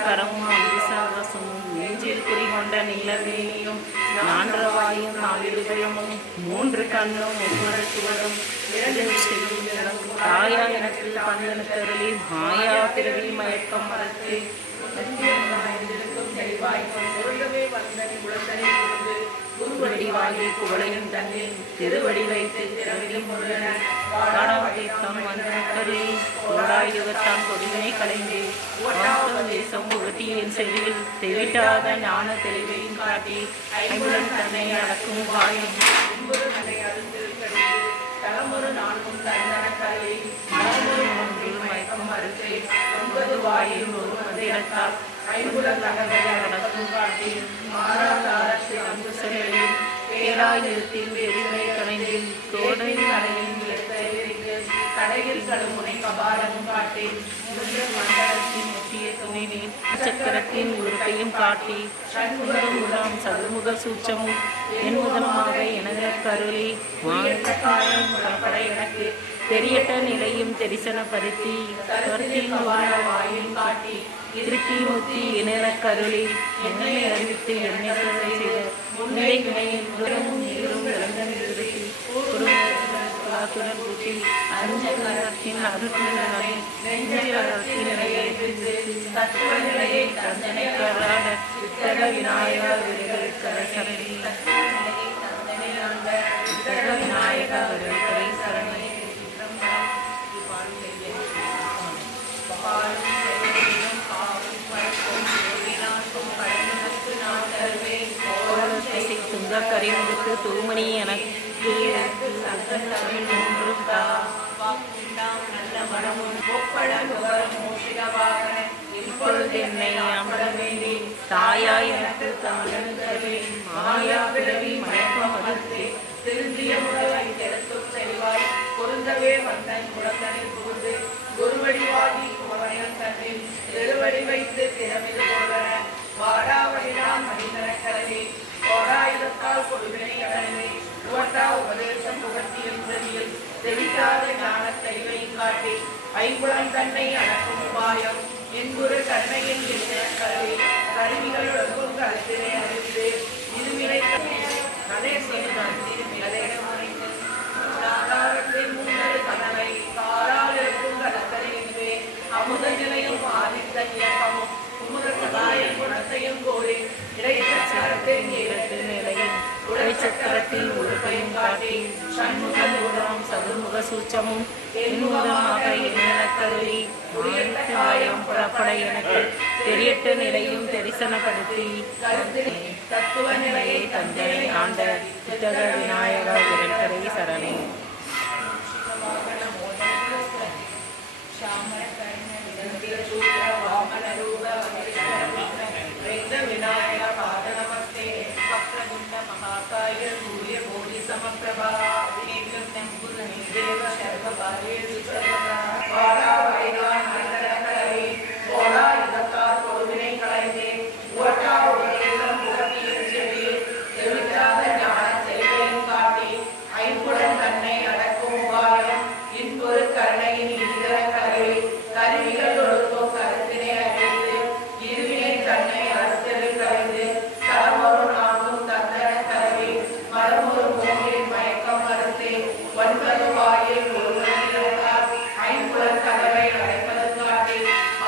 கரமும் விசுவாசமும் நெஞ்சில் குறிகொண்ட நிலவேணியும் நான்றவாயும் நாளிடுகளும் மூன்று கண்ணும் ஒவ்வொரு சுவரும் தாயா எனக்கு பந்தனத்தருளி மாயா பிறவி மயக்கம் மறத்து குருவடிவாகி குவளையும் தன்னில் திருவடி வைத்து வந்தனக்கருளி கோடாயுகத்தான் கொடுமை கலைந்து சமூகத்தின் செறிவில் தெவிட்டாத ஞான தெளிவையும் காட்டி ஐம்புலன் தன்னை நடக்கும் வாயும் தலைமுறை நான்கும் தன்னடக்கலை மயக்கம் மறுத்து ஒன்பது வாயில் ஒரு மதியத்தால் ஐம்புலன் தகவலை நடக்கும் காட்டி மாறாதாரத்து அம்பு செல்லையும் பேராயிரத்தில் எரிமை கலைந்தில் தோடை அடையின் கடையில் கடுமுனை கபாலமும் காட்டி மண்டலத்தின் முக்கிய துணையில் சக்கரத்தின் உறுப்பையும் காட்டி முதலாம் சதுர்முக சூச்சமும் என் முதலமாக எனது கருளி படை எனக்கு தெரியட்ட நிலையும் தெரிசனப்படுத்தி கருத்தில் வாயில் காட்டி திருத்தி முத்தி இணைய கருளி என்னை அறிவித்து என்னை செய்த முன்னிலை வினையின் தூரமும் நீரும் விளங்கன் திருத்தி கூட்டி அஞ்சகத்தின் அருட்நிலை நெஞ்சிலத்தினையை தந்தனை கராட வித்தக விநாயகா விரைகரை சரணி வித்தக விநாயகா விரைகரை சரணி கரிமுகத்து தூமணி எனக்கு இப்பொழுது என்னை அமர வேண்டி தாயாய் எனக்கு மாயா பிறவி மயக்கம் மறுத்து திருந்திய முறை கெடுத்தும் தெளிவாய் பொருந்தவே வந்தன் குழந்தனை புகுந்து குருவடிவாகி குமரன் தன்னில் திருவடி வைத்து திறமிது போல வாடாவடிதான் மனிதன கலவி கோடாயுதத்தால் கொடுவினை கடனை உவட்டா உபதேசம் புகழ்த்தியும் பிரதியில் தெளிக்காத ஞான தெளிவை காட்டி ஐம்புலன் தன்னை அடக்கும் உபாயம் என் குரு கண்மையில் இருக்கிற கல்வி கருவிகளுடன் கருத்தினை அறிந்து இருவினை கதை செய்தாரத்தின் முன்னது கனவை காலால் இருக்கும் கடற்கரை என்று அமுத நிலையும் ஆதித்த இயக்கமும் குணத்தையும் கோரி இடைச்சக்கரத்தின் நிலையும் உடைச்சக்கரத்தில் உறுப்பையும் காட்டி சண்முகம் சதுர்முக சூச்ச வெளிச்சமும் என்முகமாக எனக் கருதி ஆயம் புறப்பட எனக்கு தெரியட்ட நிலையும் தரிசனப்படுத்தி தத்துவ நிலையை தந்தை ஆண்ட புத்தக விநாயக விரட்டரை சரணே. विनायक पाद नमस्ते वक्रतुंड महाकाय सूर्य कोटि समप्रभा निर्विघ्नं कुरु मे देव सर्वकार्येषु सर्वदा वाडा वैदा नरनरहरि वाडा இதத்தால் கொடுவினை களைந்தே ஓட்டா உபதேசம் புகழ்ச்சியின் செவி தெளிவில்லாத ஞான தெளிவையும் காட்டி ஐம்புலன் தன்னை அடக்கும் உபாயம் இன்பொரு கருணையின் ஈதர கருவி கருவிகள் ஒழுக்கும் கருத்தினை அறிந்து இருவினை தன்னை அறுத்தலை கலைந்து தலமொரு நான்கும் தந்தன கருவி மரமொரு மூங்கில் மயக்கம் மறுத்து ஒன்பது வாயில் ஒருவனிருந்தார் ஐம்புலன் கதவை அடைப்பது காட்டி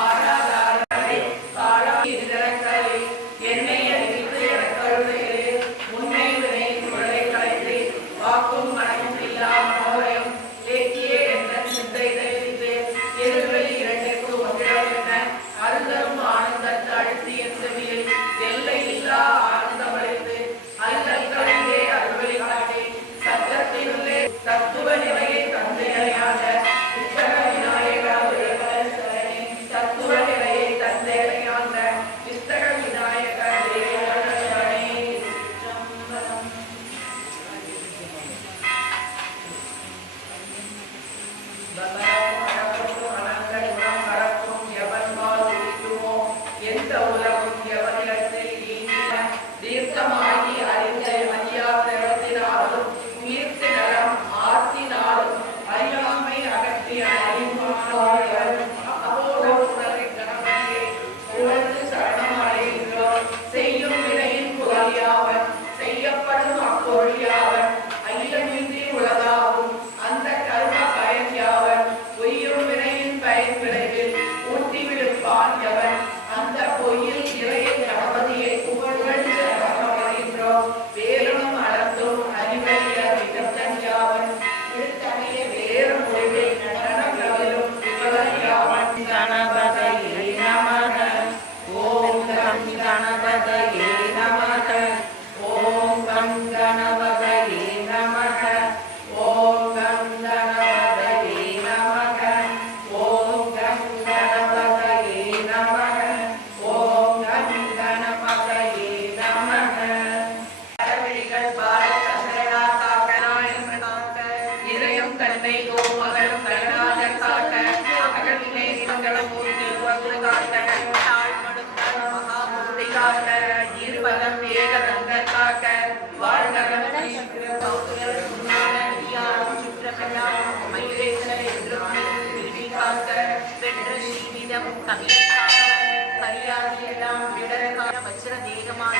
ஆறாதாரத்தை காலா இருதர கருவி என்னை அறிவித்து எனக்கருளுகிறது முன்னை வினை குரலை கலைந்து வாக்கும் மனமும் இல்லா மனோரையும் தேக்கியே என்ற சிந்தை தெரிவித்து எதிர்வெளி இரண்டுக்கு ஒன்றிடம் என அருந்தரும் ஆனந்தத்தை அழுத்திய செவியில் எல்லை இல்லா ஆனந்தமடைந்து அல்லல் கலைந்தே அருள்வெளி காட்டி சத்தத்தினுள்ளே தத்துவ நிலையை தந்தையாக புத்தக விநாயகா விரகலன் சரணே. தத்துவ நிலையை தந்தையாக புத்தக விநாயக விரகலன் சரணே. எந்த உலகம் எவரிடத்தில் தீர்க்கமாகி அறிந்த மதியாத்திரத்தினாலும் உயிர்த்து நலம் ஆர்த்தினாலும் அறியாமை அகற்றி அறிவாளரும் அப்போதை கணவனையே உணர்ந்து சரணமடைகின்றோம். செய்யும் வினையின் புகழியாவன் செய்யப்படும் அப்பொழியாவன் ஐயமின்றி உலகாகும் அந்த கர்ம பயன் யாவன் பொய்யும் வினையின் பயன் விளைவில் ஊட்டி விடுப்பான் எவன் அந்த பொய்யில் இறையை கணபதியை புகழ்ந்து வருகின்றோம். வேறும் அளந்தும் அறிவறிய விதத்தன் யாவன் விழுத்தனைய வேறு மொழிவில் நடனங்களிலும் விவரன் யாவன். கணபதியே நமக ஓம் கம் கணபதியே நமக ஓம் கம் கணபதியே நமக ஓம் கம் கணபதியே நமக ஓம் கம் கணபதியே நமக ஓம் கம் கணபதியே நமக. கடவுளிகள் பாலச்சந்திரனா காக்க நாயம் காக்க இதயம் கண்ணை கோமகளும் கருணாகர் காக்க அகலிலே நிலங்களும் ஊர்ந்து காக்க தாழ்மடுத்தால் மகாமூர்த்தி காக்க இருபதம் ஏகதங்கர் காக்க வாழ்நகம் காக்க வெற்ற ஸ்ரீவிதம் கரியாதியெல்லாம் விடரகார வச்சிர தேகமாக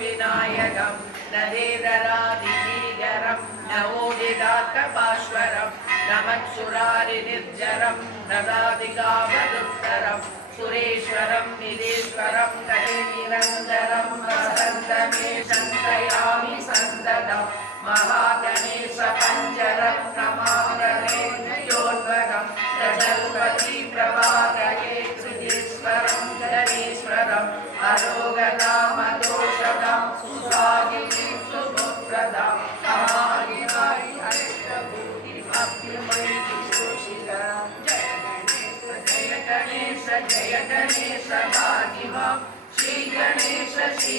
விநாயகம் நதேதராதிநீகரம் நவோதிதாத்தபாஸ்வரம் நமச்சுராரி நிர்ஜரம் நதாதிகாவதுத்தரம் சுரேஸ்வரம் நிதேஸ்வரம் கலே நிரந்தரம் வசந்தமே சந்தயாமி சந்ததம் மகாகணேச பஞ்சரத்னமாகணே யோன்வகம் பிரஜல்பதி பிரபாகரே கிருதீஸ்வரம் கணேஸ்வரம் அரோகநாமதோஷதம் சுசாகினி சுபுப்ரதம் கமாகினாய் அஷ்டபூதி அப்யமயி சுஷிதரம் ஜய கணேச பாகிமாம் ஸ்ரீ கணேச ஸ்ரீ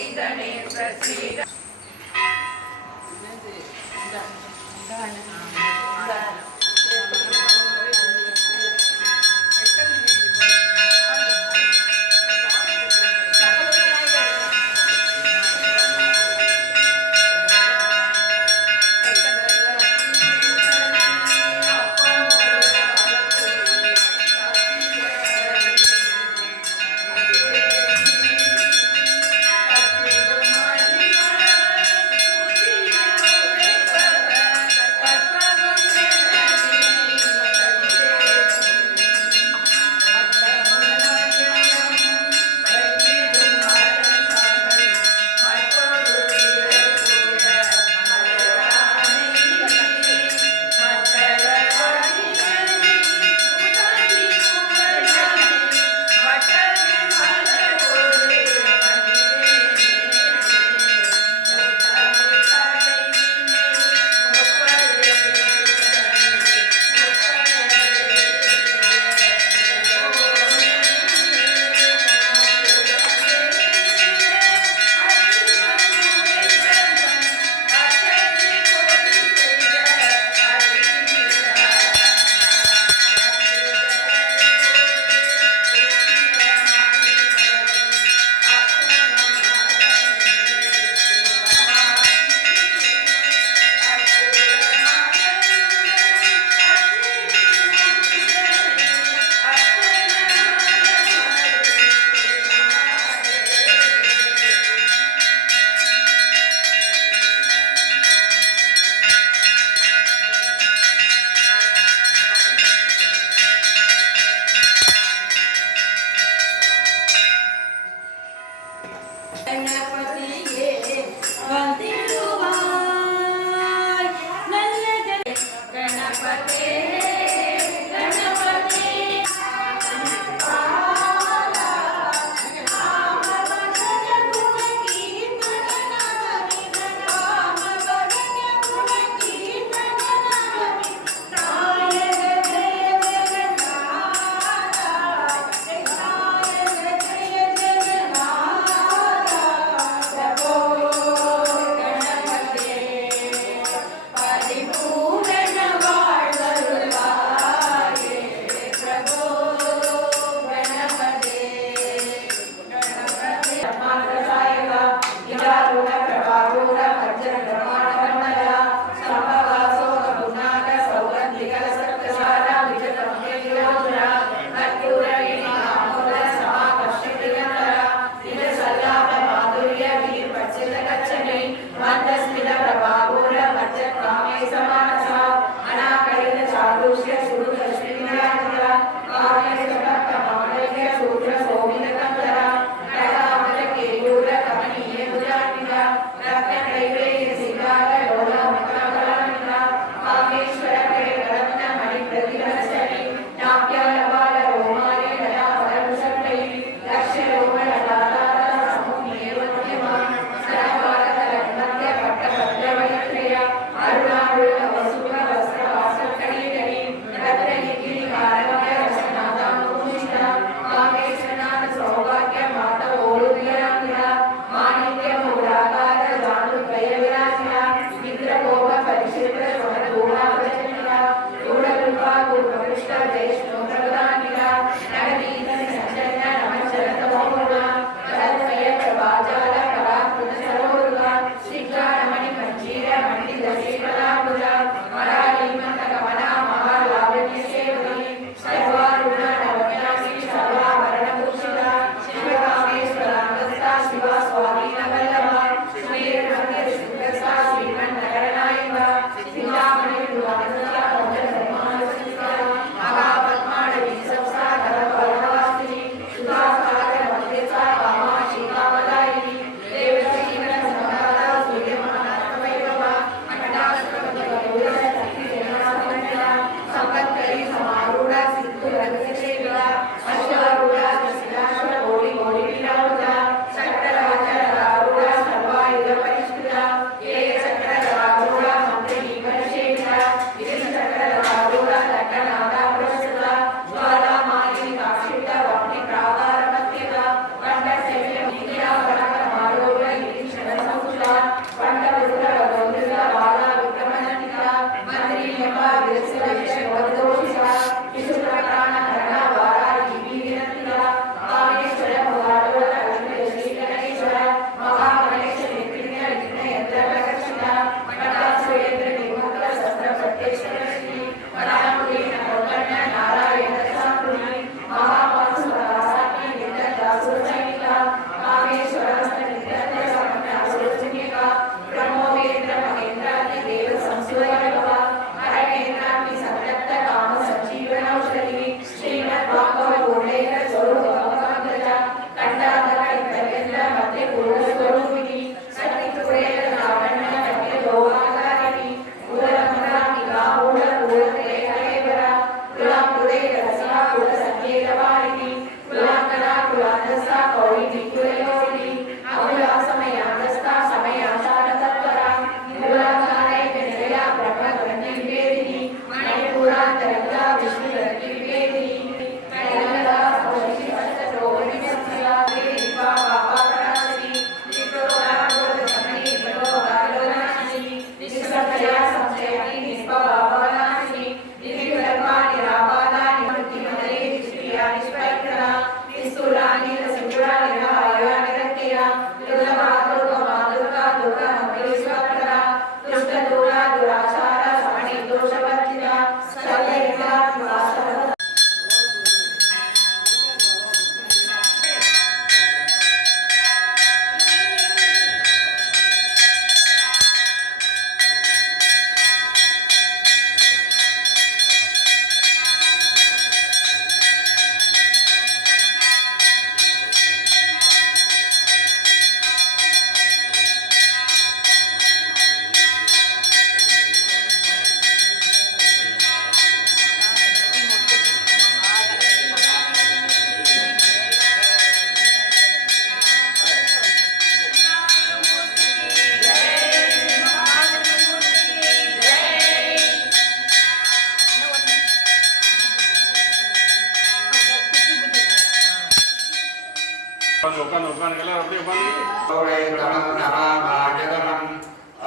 உட்காந்து எல்லாம் அப்படியே உட்காந்து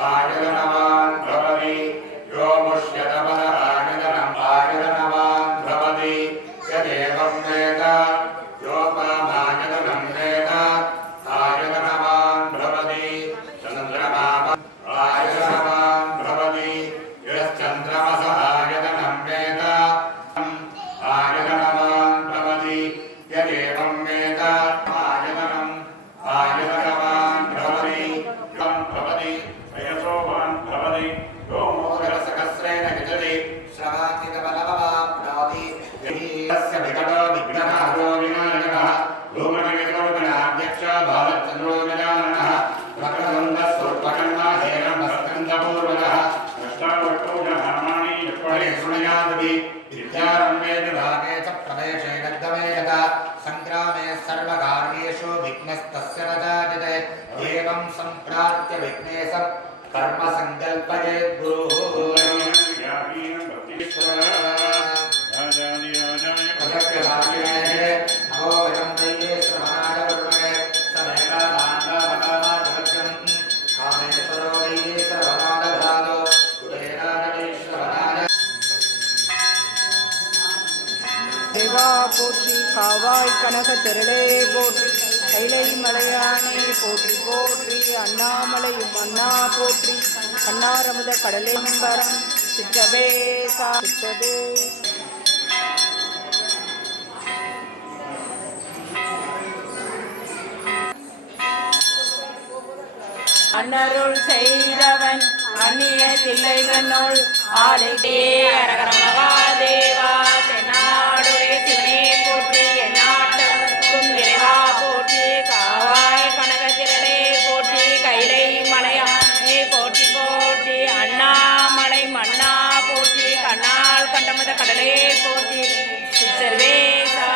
ஆயுதனவான் பவதி யோமுஷ்யதபல ஆயுதனம் ஆயுதனவான் பவதி யதேவம் வேத யோபமாயுதனம் வேத ஆயுதனவான் பவதி சந்திரமாவ ஆயுதனவான் பவதி யச்சந்திரமச ஆயுதனம் வேத ஆயுதனவான் பவதி யதேவம் வேத आयुधवान् भवति भवति अयसोवान् भवति यो मोदरसहस्रेण विजति श्रवातितबलवप्नोति यस्य विकटो विघ्नहारो विनायकः धूमकेतुर्गणाध्यक्षो बालचन्द्रो गजाननः वक्रतुण्डः सूर्पकर्णः हेरम्बस्कन्दपूर्वजः अष्टावक्रौजनामानि यत्परे शृणुयादपि विद्यारम्भे विभागे च प्रवेशे गद्धमेयत संग्रामे सर्वकार्येषु विघ्नस्तस्य न जायते एवं सम्प्राप्य विघ्नेशं कर्म संकल्पयेत् गुरुः नमो वयं वैदेश्वराय वर्मणे समेका माण्डवकामाजगत्यं कामेश्वरो वैदेश्वरवनादधातो कुबेरानवेश्वराय தேவா போற்றி காவாய் கனக திரளே போற்றி கைலை மலையானே போற்றி போற்றி அண்ணாமலையும் அண்ணா போற்றி அன்னாரமுத கடலேம்பரம் சிற்றவே சிற்றவே அன்னருள் செய்தவன் அந்நிய தில்லைவனுள் ஆலைதே அரகர மகாதேவா தென்னாடுடைய சிவனே போற்றி எந்நாட்டவர்க்கும் இறைவா போற்றி காவாய் கனகத்திரளே போற்றி கைலை மலையானே போற்றி போற்றி அண்ணாமலை மன்னா போற்றி கண்ணால் கண்டமத கடலே போற்றி சர்வேசா